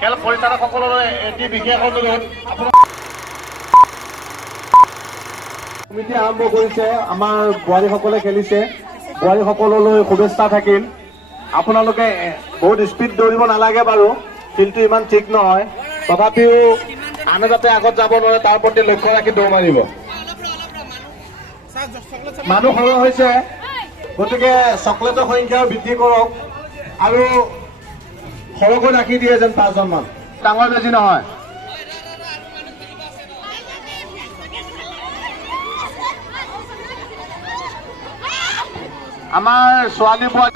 খেল পৰিচালকসকললৈ এটি বিশেষ অনুৰোধ। কমিটি আৰম্ভ কৰিছে, আমাৰ বোৱাৰীসকলে খেলিছে, বোৱাৰীসকললৈ শুভেচ্ছা থাকিল। আপোনালোকে বহুত স্পীড দৌৰিব নালাগে বাৰু, ফিল্ডটো ইমান ঠিক নহয়, তথাপিও আনে যাতে আগত যাব নোৱাৰে তাৰ প্ৰতি লক্ষ্য ৰাখি দৌৰ মাৰিব। মানুহ সৰহ হৈছে, গতিকে চকলেটৰ সংখ্যাও বৃদ্ধি কৰক আৰু সৰহকৈ ৰাখি দিয়ে যেন 5জন মান, ডাঙৰ বেছি নহয়। আমাৰ ছোৱালী বোৱাৰী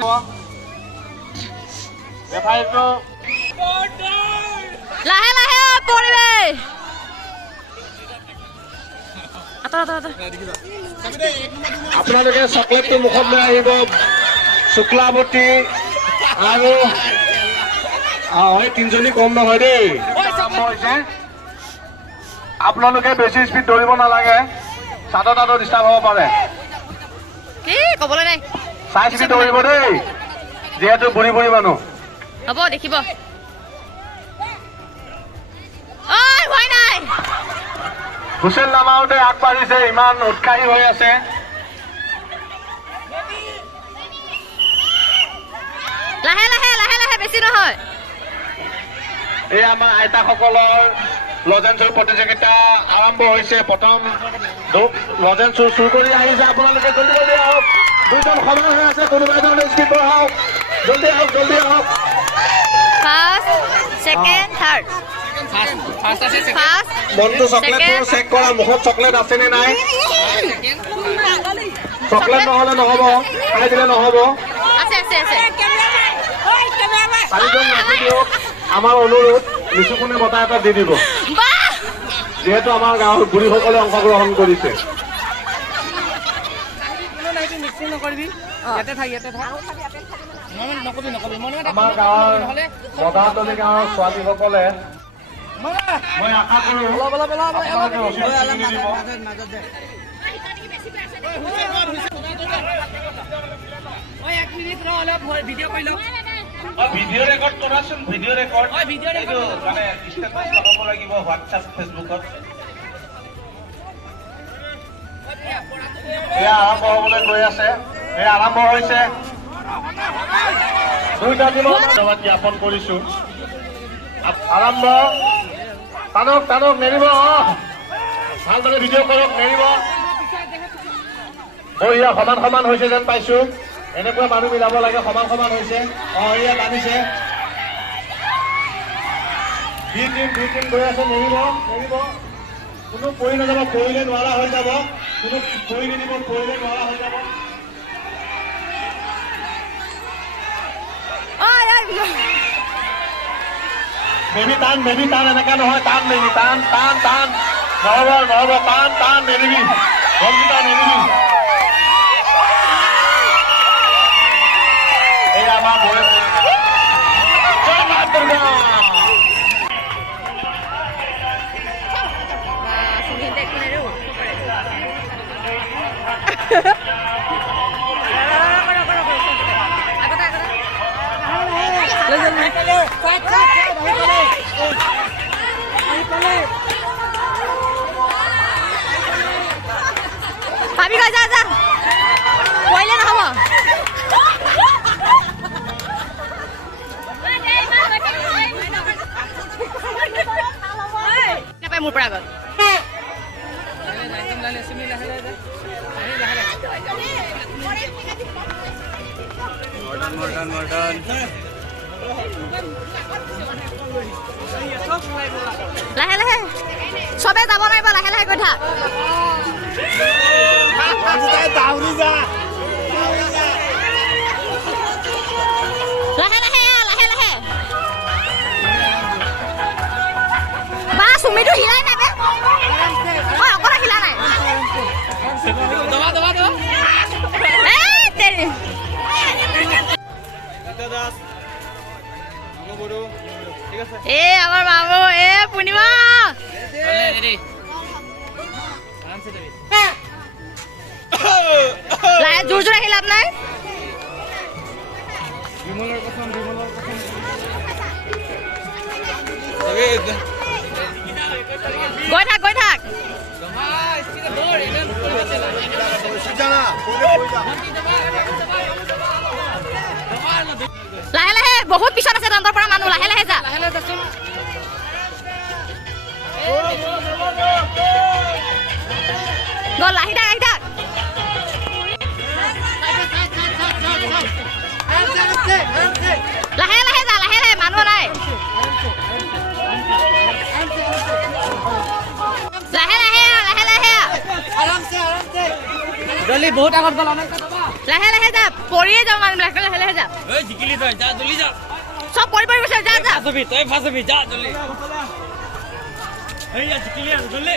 লাহে লাহে পৰিবে আপোনালোকে চকলেটটো মুখত লৈ আহিব। শুক্লাৱতী আৰু তিনিজনী কম নহয় দেই। আপোনালোকে বেছি স্পীড দৌৰিব নালাগে, চাদৰ তাদৰ ডিষ্টাৰ্ব হ'ব পাৰে। কি ক'বলৈ নাই, চাই চিতি দৌৰিব দেই, যিহেতু বুঢ়ী বুঢ়ী মানুহ। হ'ব দেখিব। হোৱাই নাই, হুচেল নামাওঁতে আগবাঢ়িছে, ইমান উৎসাহী হৈ আছে। লাহে লাহে লাহে লাহে, বেছি নহয়। এই আমাৰ আইতাসকলৰ লজেন চুৰ প্ৰতিযোগিতা আৰম্ভ হৈছে। প্ৰথম লজেন চুৰ কৰি আহিছে, আপোনালোকে জলদি জলদি আহক। 2জন সমান হৈ আছে, কোনোবা এজন স্পীড বঢ়াওক, জলদি আহক জলদি আহক। First, second, third. মনটো চকলেটটো চেক কৰা, মুখত চকলেট আছেনে নাই। চকলেট নহ'লে নহ'ব, খাই দিলে নহ'ব। আছে আছে আছে। 4জন ৰাখি দিয়ক, আমাৰ অনুৰোধ। লিচুকুনে বঁটা এটা দি দিব, যিহেতু আমাৰ গাঁৱৰ বুঢ়ীসকলে অংশগ্ৰহণ কৰিছে। আমাৰ গাঁৱৰ বগাতলি গাঁৱৰ ছোৱালীসকলে, মই আশা কৰোঁ আপোনালোকে ৰচিদত চিনি দিব। ভিডিঅ' ৰেকৰ্ড কৰাচোন, ভিডিঅ' ৰেকৰ্ড এইটো মানে ষ্টেটাছ লগাব লাগিব হোৱাটছআপ, ফেচবুকত। এয়া আৰম্ভ হ'বলৈ গৈ আছে, এয়া আৰম্ভ হৈছে। 2টা টিমক ধন্যবাদ জ্ঞাপন কৰিছো। আৰম্ভ। টানক টানক, নেৰিব, ভালদৰে ভিডিঅ' কৰক, নেৰিব। বঢ়িয়া, সমান সমান হৈছে যেন পাইছো। এনেকুৱা মানুহ মিলাব লাগে, সমান সমান হৈছে। এয়া টানিছে, 2 টিম গৈ আছে। নেৰিব নেৰিব, কোনো পৰি নাযাব, পৰিলে নোৱাৰা হৈ যাব, কোনো পৰি নিদিব, পৰিলে নোৱাৰা হৈ যাব। বেবি টান, বেবি টান, এনেকা নহয়, টান বেবি, টান টান টান, নহ'ব নহ'ব, টান টান, নেৰিবি বমকিটা, নেৰিবি। এই আমাৰ জয় মা দুৰ্গা। ভাবি গৈ যা যা, কৰিলে নহ'ব। নাপায় মোৰ পৰা আগত। লাহে লাহে, চবে যাব নোৱাৰিব, লাহে লাহে গৈ থাক। লাহে লাহে লাহে লাহে। বা চুমিটো হিলাই নাই, অকলে হিলা নাই। এ আমাৰ মামু, এ পূৰ্ণিমা লাহে, জোৰ জোৰ আহি লাভ নাই। গৈ থাক গৈ থাক লাহে লাহে বহুত পিছত আছে তন্তৰ পৰা মানুহ লাহে লাহে যা গ'ল আহি থাক আহি থাক লাহে লাহে যা লাহে লাহে মানুহ নাই লাহে লাহে লাহে লাহে জলদি বহুত আগত গ'ল অনেক লাহে লাহে যা পৰিয়ে যাওঁ মানুহবিলাক লাহে লাহে যা এই জিকিলি তই যা জলদি যা চব পৰি পৰি গৈছে যা যা ফাঁসবি তই ফাঁসবি যা জলদি এই যা জিকিলি জলদি